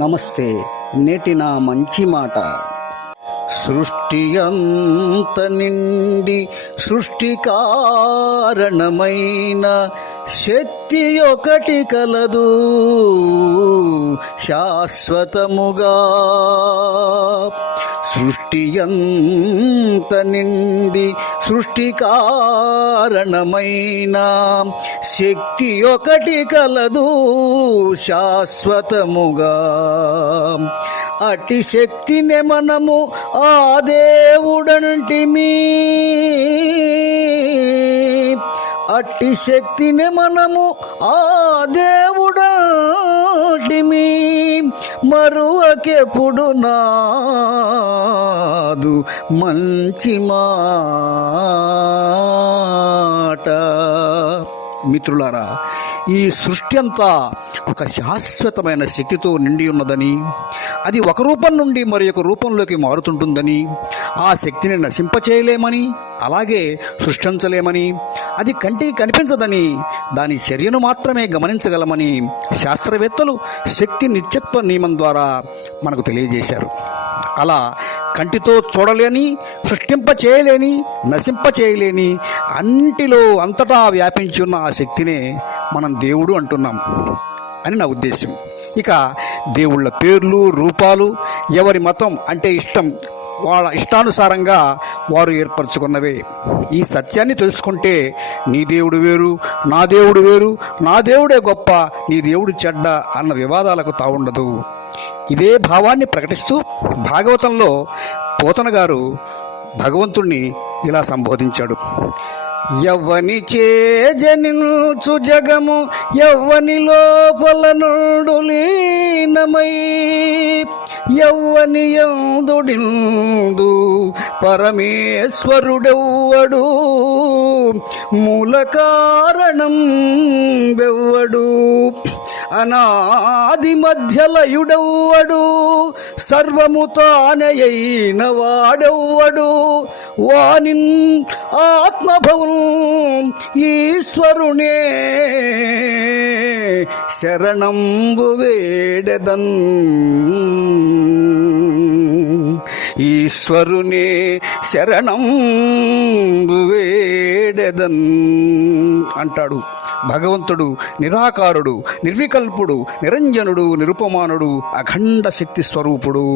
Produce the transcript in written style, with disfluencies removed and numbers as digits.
నమస్తే. నేటి నా మంచి మాట. సృష్టి అంత నిండి సృష్టి కారణమైన శక్తి ఒకటి కలదు శాశ్వతముగా. సృష్టి అంత నిండి సృష్టి కారణమైన శక్తి ఒకటి కలదు శాశ్వతముగా. అట్టి శక్తినే మనము ఆ దేవుడంటిమి. అట్టి శక్తిని మనము ఆ దేవుడంటిమి. మరువకెప్పుడు నాదు మంచి మాట. మిత్రులారా, ఈ సృష్టి అంతా ఒక శాశ్వతమైన శక్తితో నిండి ఉన్నదని, అది ఒక రూపం నుండి మరి ఒక రూపంలోకి మారుతుంటుందని, ఆ శక్తిని నశింపచేయలేమని, అలాగే సృష్టించలేమని, అది కంటికి కనిపించదని, దాని చర్యను మాత్రమే గమనించగలమని శాస్త్రవేత్తలు శక్తి నిత్యత్వ నియమం ద్వారా మనకు తెలియజేశారు. అలా కంటితో చూడలేని, సృష్టింపచేయలేని, నశింపచేయలేని, అన్నిటిలో అంతటా వ్యాపించి ఉన్న ఆ శక్తినే మనం దేవుడు అంటున్నాం అని నా ఉద్దేశం. ఇక దేవుళ్ళ పేర్లు, రూపాలు ఎవరి మతం అంటే ఇష్టం, వాళ్ళ ఇష్టానుసారంగా వారు ఏర్పరచుకున్నవే. ఈ సత్యాన్ని తెలుసుకుంటే నీ దేవుడు వేరు, నా దేవుడు వేరు, నా దేవుడే గొప్ప, నీ దేవుడు చెడ్డ అన్న వివాదాలకు తావుండదు. ఇదే భావాన్ని ప్రకటిస్తూ భాగవతంలో పోతన గారు భగవంతుణ్ణి ఇలా సంబోధించాడు. ఎవ్వని జనించు జగము ఎవ్వని లోపల నుండు లీనమై, ఎవ్వని యందుడిందు పరమేశ్వరుడెవ్వడు, మూల కారణం వెవ్వడు, అనాది మధ్యలయుడెవ్వడు, సర్వము తానయైన వాడెవ్వడు, వానిన్ ఆత్మభవం ఈశ్వరునే శరణంబు వేడెదన్. ఈశ్వరునే శరణంబు వేడెదన్ అంటాడు భగవంతుడు. నిరాకారుడు, నిర్వికల్పుడు, నిరంజనుడు, నిరుపమానుడు, అఖండ శక్తి స్వరూపుడు.